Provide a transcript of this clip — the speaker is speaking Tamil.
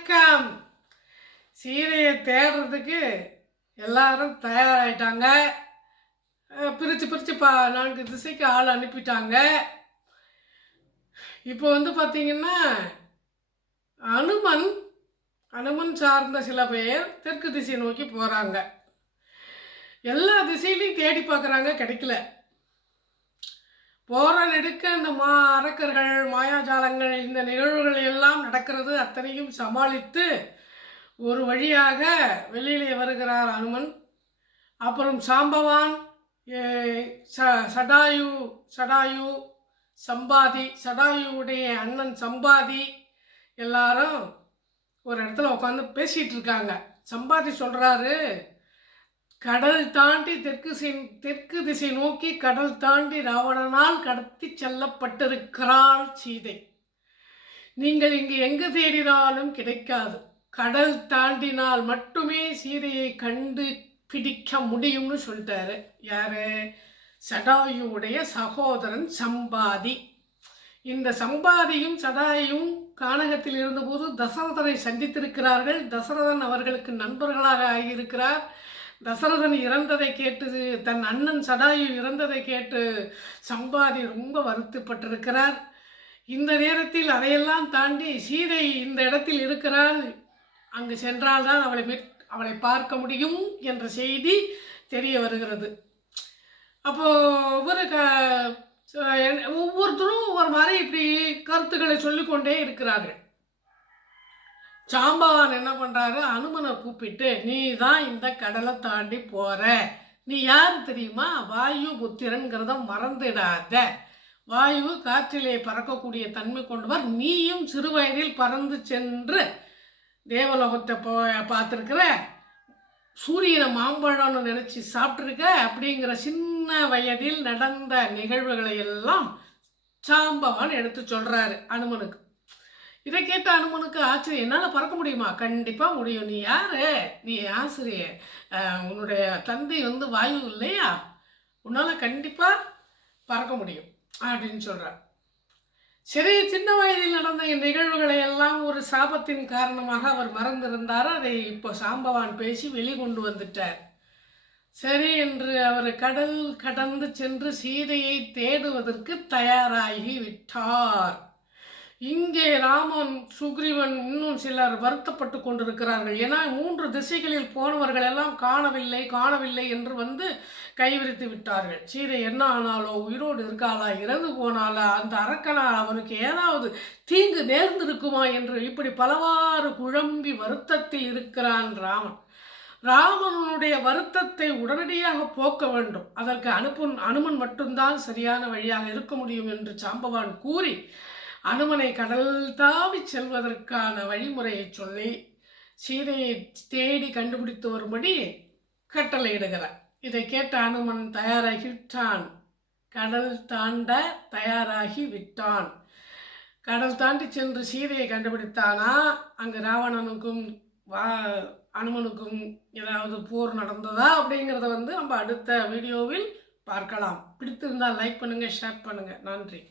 வணக்கம். சீதையை தேடுறதுக்கு எல்லாரும் தயாராகிட்டாங்க. பிரித்து பிரித்து 4 திசைக்கு ஆள் அனுப்பிட்டாங்க. இப்போ பார்த்தீங்கன்னா அனுமன் சார்ந்த சில பேர் தெற்கு திசை நோக்கி போகிறாங்க. எல்லா திசையிலையும் தேடி பார்க்குறாங்க, கிடைக்கல. போகிற நெடுக்க இந்த அரக்கர்கள், மாயாஜாலங்கள், இந்த நிகழ்வுகள் எல்லாம் நடக்கிறது. அத்தனையும் சமாளித்து ஒரு வழியாக வெளியிலே வருகிறார் அனுமன். அப்புறம் சாம்பவான், சடாயு, சம்பாதி, சடாயுடைய அண்ணன் சம்பாதி எல்லாரும் ஒரு இடத்துல உட்காந்து பேசிகிட்டு இருக்காங்க. சம்பாதி சொல்கிறாரு, கடல் தாண்டி தெற்கு திசை நோக்கி கடல் தாண்டி ராவணனால் கடத்தி செல்லப்பட்டிருக்கிறாள் சீதை. நீங்கள் இங்கு எங்கு தேடினாலும் கிடைக்காது. கடல் தாண்டினால் மட்டுமே சீதையை கண்டு பிடிக்க முடியும்னு சொல்லிட்டாரு. யாரு? சடாயுடைய சகோதரன் சம்பாதி. இந்த சம்பாதியும் சடாயும் கானகத்தில் இருந்தபோது தசரதனை சந்தித்திருக்கிறார்கள். தசரதன் அவர்களுக்கு நண்பர்களாக ஆகியிருக்கிறார். தசரதன் இறந்ததை கேட்டு, தன் அண்ணன் சடாயு இறந்ததை கேட்டு சம்பாதி ரொம்ப வருத்தப்பட்டிருக்கிறார். இந்த நேரத்தில் அதையெல்லாம் தாண்டி சீதை இந்த இடத்தில் இருக்கிறாள், அங்கு சென்றால்தான் அவளை பார்க்க முடியும் என்ற செய்தி தெரிய வருகிறது. அப்போது ஒவ்வொருத்தரும் ஒவ்வொரு மாதிரி இப்படி கருத்துக்களை சொல்லிக்கொண்டே இருக்கிறார்கள். சாம்பவான் என்ன பண்ணுறாரு, அனுமனை கூப்பிட்டு, நீ தான் இந்த கடலை தாண்டி போகிற, நீ யார் தெரியுமா? வாயு புத்திரன்கிறத மறந்துடாத. வாயு காற்றிலே பறக்கக்கூடிய தன்மை கொண்டவர். நீயும் சிறு வயதில் பறந்து சென்று தேவலோகத்தை பார்த்துருக்குற, சூரியனை மாம்பழம்னு நினச்சி சாப்பிட்ருக்க. அப்படிங்கிற சின்ன வயதில் நடந்த நிகழ்வுகளை எல்லாம் சாம்பவான் எடுத்து சொல்கிறாரு அனுமனுக்கு. இதை கேட்ட அனுமனுக்கு ஆச்சரியம். என்னால் பறக்க முடியுமா? கண்டிப்பாக முடியும். நீ யார்? நீ ஆசிரியர். உன்னுடைய தந்தை வாயு இல்லையா? உன்னால் கண்டிப்பாக பறக்க முடியும் அப்படின்னு சொல்கிறார். சரி, சின்ன வயதில் நடந்த நிகழ்வுகளை எல்லாம் ஒரு சாபத்தின் காரணமாக அவர் மறந்திருந்தார். அதை இப்போ சாம்பவான் பேசி வெளிக்கொண்டு வந்துட்டார். சரி என்று அவர் கடல் கடந்து சென்று சீதையை தேடுவதற்கு தயாராகி விட்டார். இங்கே ராமன், சுக்ரீவன், இன்னும் சிலர் வருத்தப்பட்டு கொண்டிருக்கிறார்கள். ஏன்னா 3 திசைகளில் போனவர்கள் எல்லாம் காணவில்லை என்று கைவிரித்து விட்டார்கள். சீதை என்ன ஆனாலோ, உயிரோடு இருக்காளா, இறந்து போனாலா, அந்த அரக்கனால் அவருக்கு ஏதாவது தீங்கு நேர்ந்திருக்குமா என்று இப்படி பலவாறு குழம்பி வருத்தத்தில் இருக்கிறான் ராமன். ராமனுடைய வருத்தத்தை உடனடியாக போக்க வேண்டும். அதற்கு அனுமன் மட்டும்தான் சரியான வழியாக இருக்க முடியும் என்று சாம்பவான் கூறி அனுமனை கடல் தாவி செல்வதற்கான வழிமுறையை சொல்லி சீதையை தேடி கண்டுபிடித்து வரும்படி கட்டளையிடுகிறார். இதை கேட்ட அனுமன் தயாராகிவிட்டான். கடல் தாண்ட தயாராகி விட்டான். கடல் தாண்டி சென்று சீதையை கண்டுபிடித்தானா, அங்கு ராவணனுக்கும் அனுமனுக்கும் ஏதாவது போர் நடந்ததா அப்படிங்கிறத நம்ம அடுத்த வீடியோவில் பார்க்கலாம். பிடித்திருந்தால் லைக் பண்ணுங்கள், ஷேர் பண்ணுங்கள். நன்றி.